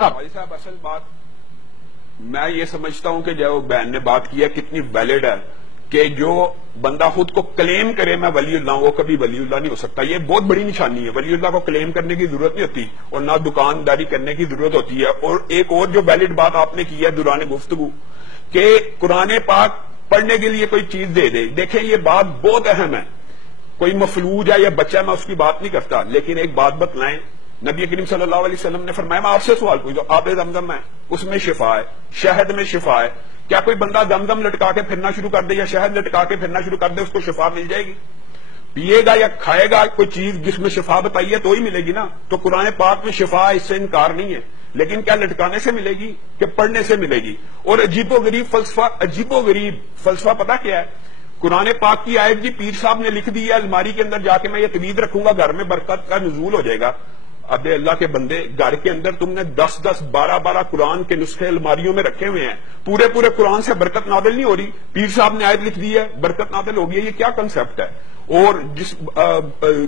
بھائی صاحب اصل بات میں یہ سمجھتا ہوں کہ جو بہن نے بات کی ہے کتنی ویلڈ ہے کہ جو بندہ خود کو کلیم کرے میں ولی اللہ ہوں وہ کبھی ولی اللہ نہیں ہو سکتا. یہ بہت بڑی نشانی ہے. ولی اللہ کو کلیم کرنے کی ضرورت نہیں ہوتی اور نہ دکانداری کرنے کی ضرورت ہوتی ہے. اور ایک اور جو ویلڈ بات آپ نے کی ہے دوران گفتگو کہ قرآن پاک پڑھنے کے لیے کوئی چیز دے دے. دیکھیں یہ بات بہت اہم ہے. کوئی مفلوج ہے یا بچہ میں اس کی بات نہیں کرتا لیکن ایک بات بتلائیں. نبی کریم صلی اللہ علیہ وسلم نے فرمایا میں آپ سے سوال پوچھتا ہوں. آب زمزم ہے اس میں شفا ہے, شہد میں شفا ہے. کیا کوئی بندہ زمزم لٹکا کے پھرنا شروع کر دے یا شہد لٹکا کے پھرنا شروع کر دے اس کو شفا مل جائے گی؟ پیے گا یا کھائے گا کوئی چیز جس میں شفا بتائیے تو ہی ملے گی نا. تو قرآن پاک میں شفا اس سے انکار نہیں ہے لیکن کیا لٹکانے سے ملے گی کہ پڑھنے سے ملے گی؟ اور عجیب و غریب فلسفہ پتا کیا ہے؟ قرآن پاک کی آیت جی پیر صاحب نے لکھ دی ہے الماری کے اندر جا کے میں یہ تعویذ رکھوں گا گھر میں برکت کا نزول ہو جائے گا. اب اللہ کے بندے گھر کے اندر تم نے 10 12 قرآن کے نسخے الماریوں میں رکھے ہوئے ہیں. پورے قرآن سے برکت نازل نہیں ہو رہی. پیر صاحب نے آیت لکھ دی ہے برکت نازل ہو گئی ہے. یہ کیا کنسپٹ ہے؟ اور جس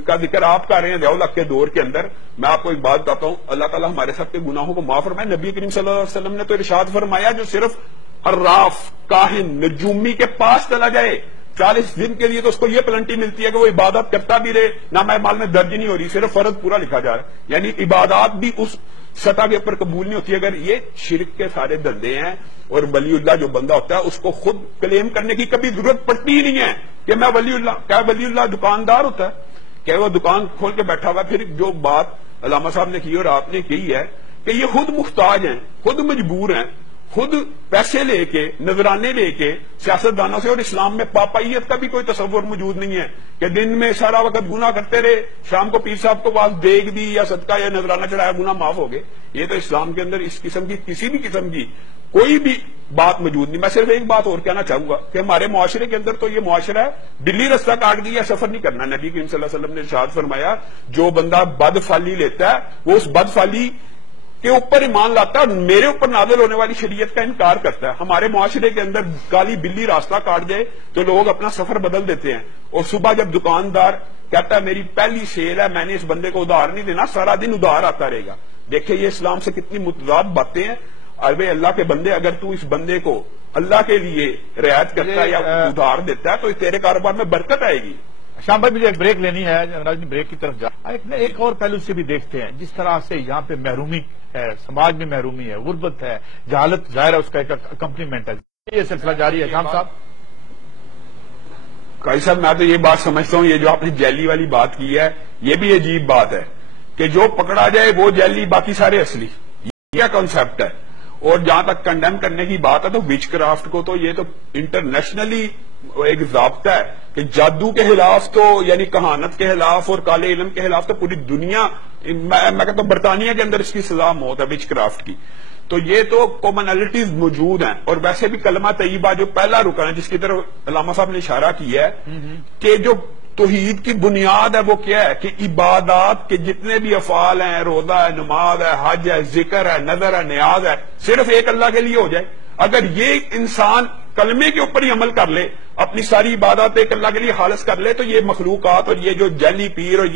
کا ذکر آپ کر رہے ہیں ضیاء الحق کے دور کے اندر میں آپ کو ایک بات بتاتا ہوں. اللہ تعالیٰ ہمارے سب کے گناہوں کو معاف فرمائے. نبی کریم صلی اللہ علیہ وسلم نے تو ارشاد فرمایا جو صرف عراف کاہن نجومی کے پاس چلا جائے 40 دن کے لیے تو اس کو یہ پلنٹی ملتی ہے کہ وہ عبادت کرتا بھی رہے نہ مال میں درج نہیں ہو رہی, صرف فرض پورا لکھا جا رہا ہے. یعنی عبادات بھی اس سطح کے اوپر قبول نہیں ہوتی. اگر یہ شرک کے سارے دندے ہیں اور ولی اللہ جو بندہ ہوتا ہے اس کو خود کلیم کرنے کی کبھی ضرورت پڑتی ہی نہیں ہے کہ میں ولی اللہ. کیا ولی اللہ دکاندار ہوتا ہے؟ کیا وہ دکان کھول کے بیٹھا ہوا؟ پھر جو بات علامہ صاحب نے کی اور آپ نے کی ہے کہ یہ خود محتاج ہیں, خود مجبور ہیں, خود پیسے لے کے نذرانے لے کے سیاست دانوں سے. اور اسلام میں پاپائیت کا بھی کوئی تصور موجود نہیں ہے کہ دن میں سارا وقت گناہ کرتے رہے, شام کو پیر صاحب کو بعض دیگ دی یا صدقہ یا نذرانہ چڑھایا گناہ معاف ہو گئے. یہ تو اسلام کے اندر اس قسم کی کسی بھی قسم کی کوئی بھی بات موجود نہیں. میں صرف ایک بات اور کہنا چاہوں گا کہ ہمارے معاشرے کے اندر تو یہ معاشرہ ہے بلی رستہ کاٹ دیا سفر نہیں کرنا. نبی کریم صلی اللہ علیہ وسلم نے ارشاد فرمایا جو بندہ بد فالی لیتا ہے وہ اس بد فالی کے اوپر ایمان لاتا ہے اور میرے اوپر نازل ہونے والی شریعت کا انکار کرتا ہے. ہمارے معاشرے کے اندر کالی بلی راستہ کاٹ جائے تو لوگ اپنا سفر بدل دیتے ہیں. اور صبح جب دکاندار کہتا ہے میری پہلی سیل ہے میں نے اس بندے کو ادھار نہیں دینا, سارا دن ادھار آتا رہے گا. دیکھیں یہ اسلام سے کتنی متضاد باتیں ہیں. ارے اللہ کے بندے اگر تو اس بندے کو اللہ کے لیے رعایت کرتا ہے یا ادھار دیتا ہے تو تیرے کاروبار میں برکت آئے گی. شام بھائی مجھے ایک بریک لینی ہے, بریک کی طرف جا. ایک اور پہلو سے بھی دیکھتے ہیں جس طرح سے یہاں پہ محرومی ہے, سماج میں محرومی ہے, غربت ہے, جہالت ظاہر ہے اس کا ایک کمپلیمنٹ ہے. یہ سلسلہ جاری ہے. شام صاحب قاضی صاحب میں تو یہ بات سمجھتا ہوں یہ جو آپ نے جیلی والی بات کی ہے یہ بھی عجیب بات ہے کہ جو پکڑا جائے وہ جیلی باقی سارے اصلی. یہ کانسیپٹ ہے. اور جہاں تک کنڈیم کرنے کی بات ہے تو وچ کرافٹ کو تو یہ تو انٹرنیشنلی ایک ضابطہ ہے کہ جادو کے خلاف تو یعنی کہانت کے خلاف اور کالے علم کے خلاف تو پوری دنیا, میں کہتا ہوں برطانیہ کے اندر اس کی سزا موت ہے وچ کرافٹ کی. تو یہ تو کامنالٹیز موجود ہیں. اور ویسے بھی کلمہ طیبہ جو پہلا رکن ہے جس کی طرف علامہ صاحب نے اشارہ کیا ہے کہ جو توحید کی بنیاد ہے وہ کیا ہے کہ عبادات کے جتنے بھی افعال ہیں, روزہ ہے, نماز ہے, حج ہے, ذکر ہے, نظر ہے, نیاز ہے, صرف ایک اللہ کے لیے ہو جائے. اگر یہ انسان کلمے کے اوپر ہی عمل کر لے, اپنی ساری عبادات ایک اللہ کے لیے خالص کر لے تو یہ مخلوقات اور یہ جو جیلی پیر اور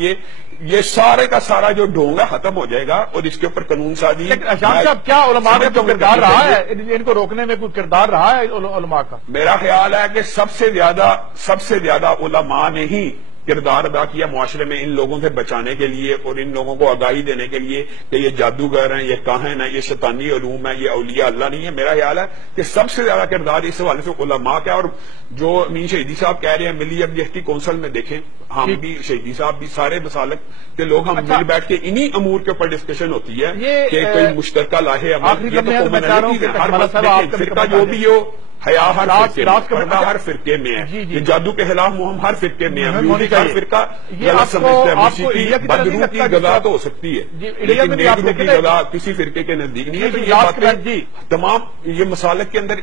یہ سارے کا سارا جو ڈھونگ ہے ختم ہو جائے گا اور اس کے اوپر قانون سازی. شام صاحب کیا علماء کا کردار رہا ہے ان کو روکنے میں؟ کوئی کردار رہا ہے علماء کا؟ میرا خیال ہے کہ سب سے زیادہ علماء نے ہی کردار ادا کیا معاشرے میں ان لوگوں سے بچانے کے لیے اور ان لوگوں کو آگاہی دینے کے لیے کہ یہ جادوگر ہیں, یہ کاہن ہیں, یہ شیطانی علوم ہے, یہ اولیاء اللہ نہیں ہے. میرا خیال ہے کہ سب سے زیادہ کردار اس حوالے سے علماء کا. اور جو امین شہیدی صاحب کہہ رہے ہیں ملی یکجہتی کونسل میں دیکھیں, ہم بھی شہیدی صاحب بھی سارے مسالک کے لوگ, ہم مل بیٹھ کے انہی امور کے اوپر ڈسکشن ہوتی ہے کہ کوئی مشترکہ لاہے فرقہ جو بھی ہو, حیا ہر فرقے میں ہے, جادو کے خلاف ہم ہر فرقے میں ہیں. میوزک ہر فرقہ غلط سمجھتا ہے, موسیقی بدروح کی غذا تو ہو سکتی ہے لیکن نیک روح کی غذا کسی فرقے کے نزدیک نہیں ہے. تو یہ باتیں تمام یہ مسالک کے اندر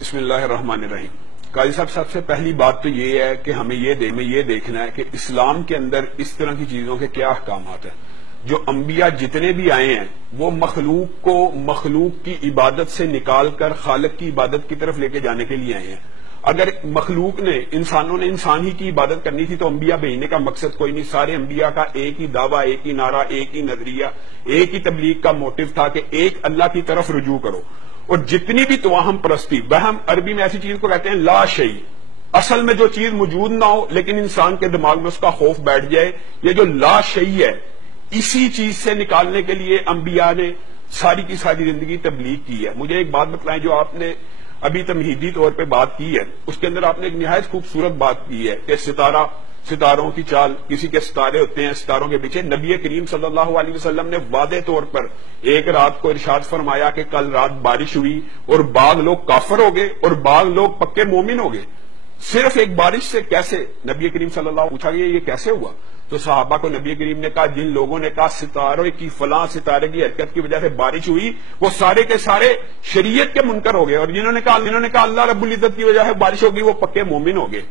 بسم اللہ الرحمن الرحیم. قاضی صاحب سب سے پہلی بات تو یہ ہے کہ ہمیں یہ دیکھنا ہے کہ اسلام کے اندر اس طرح کی چیزوں کے کیا احکامات ہیں. جو انبیاء جتنے بھی آئے ہیں وہ مخلوق کو مخلوق کی عبادت سے نکال کر خالق کی عبادت کی طرف لے کے جانے کے لیے آئے ہیں. اگر مخلوق نے انسانوں نے انسان ہی کی عبادت کرنی تھی تو انبیاء بھیجنے کا مقصد کوئی نہیں. سارے انبیاء کا ایک ہی دعویٰ، ایک ہی نعرہ، ایک ہی نظریہ، ایک ہی تبلیغ کا موٹو تھا کہ ایک اللہ کی طرف رجوع کرو. اور جتنی بھی توہم پرستی، وہم عربی میں ایسی چیز کو کہتے ہیں لا شیء، اصل میں جو چیز موجود نہ ہو لیکن انسان کے دماغ میں اس کا خوف بیٹھ جائے، یہ جو لا شیء ہے، اسی چیز سے نکالنے کے لیے انبیاء نے ساری کی ساری زندگی تبلیغ کی ہے. مجھے ایک بات بتلائیں، جو آپ نے ابھی تمہیدی طور پہ بات کی ہے اس کے اندر آپ نے ایک نہایت خوبصورت بات کی ہے کہ ستاروں کی چال، کسی کے ستارے ہوتے ہیں، ستاروں کے پیچھے نبی کریم صلی اللہ علیہ وسلم نے واضح طور پر ایک رات کو ارشاد فرمایا کہ کل رات بارش ہوئی اور بعض لوگ کافر ہو گئے اور بعض لوگ پکے مومن ہو گئے صرف ایک بارش سے. کیسے؟ نبی کریم صلی اللہ علیہ وسلم پوچھا گیا یہ کیسے ہوا؟ تو صحابہ کو نبی کریم نے کہا جن لوگوں نے کہا ستاروں کی فلاں ستارے کی حرکت کی وجہ سے بارش ہوئی وہ سارے کے سارے شریعت کے منکر ہو گئے، اور جنہوں نے کہا اللہ رب العزت کی وجہ سے بارش ہوگی وہ پکے مومن ہو گئے.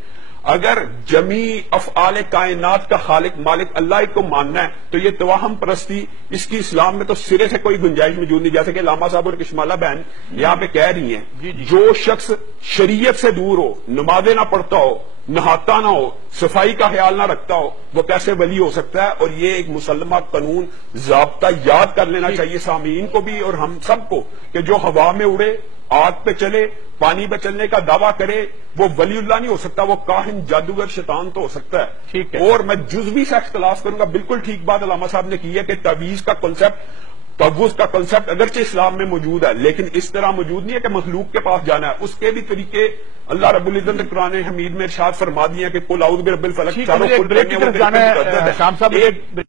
اگر جمیع افعال کائنات کا خالق مالک اللہ کو ماننا ہے تو یہ توہم پرستی اس کی اسلام میں تو سرے سے کوئی گنجائش موجود نہیں. جیسے کہ علامہ صاحب اور کشمالہ بہن یہاں پہ کہہ رہی ہیں جو شخص شریعت سے دور ہو، نمازیں نہ پڑھتا ہو، نہاتا نہ ہو، صفائی کا خیال نہ رکھتا ہو، وہ کیسے ولی ہو سکتا ہے؟ اور یہ ایک مسلمہ قانون ضابطہ یاد کر لینا چاہیے سامعین کو بھی اور ہم سب کو کہ جو ہوا میں اڑے، آگ پہ چلے، پانی پہ چلنے کا دعویٰ کرے وہ ولی اللہ نہیں ہو سکتا، وہ کاہن جادوگر شیطان تو ہو سکتا ہے. ٹھیک ہے. اور میں جزوی سے اختلاف کروں گا، بالکل ٹھیک بات علامہ صاحب نے کی ہے کہ تعویذ کا کنسپٹ اگرچہ اسلام میں موجود ہے لیکن اس طرح موجود نہیں ہے کہ مخلوق کے پاس جانا ہے. اس کے بھی طریقے اللہ رب العزت نے قرآن حمید میں ارشاد فرما دیا کہ قل اعوذ برب الفلق، شام صاحب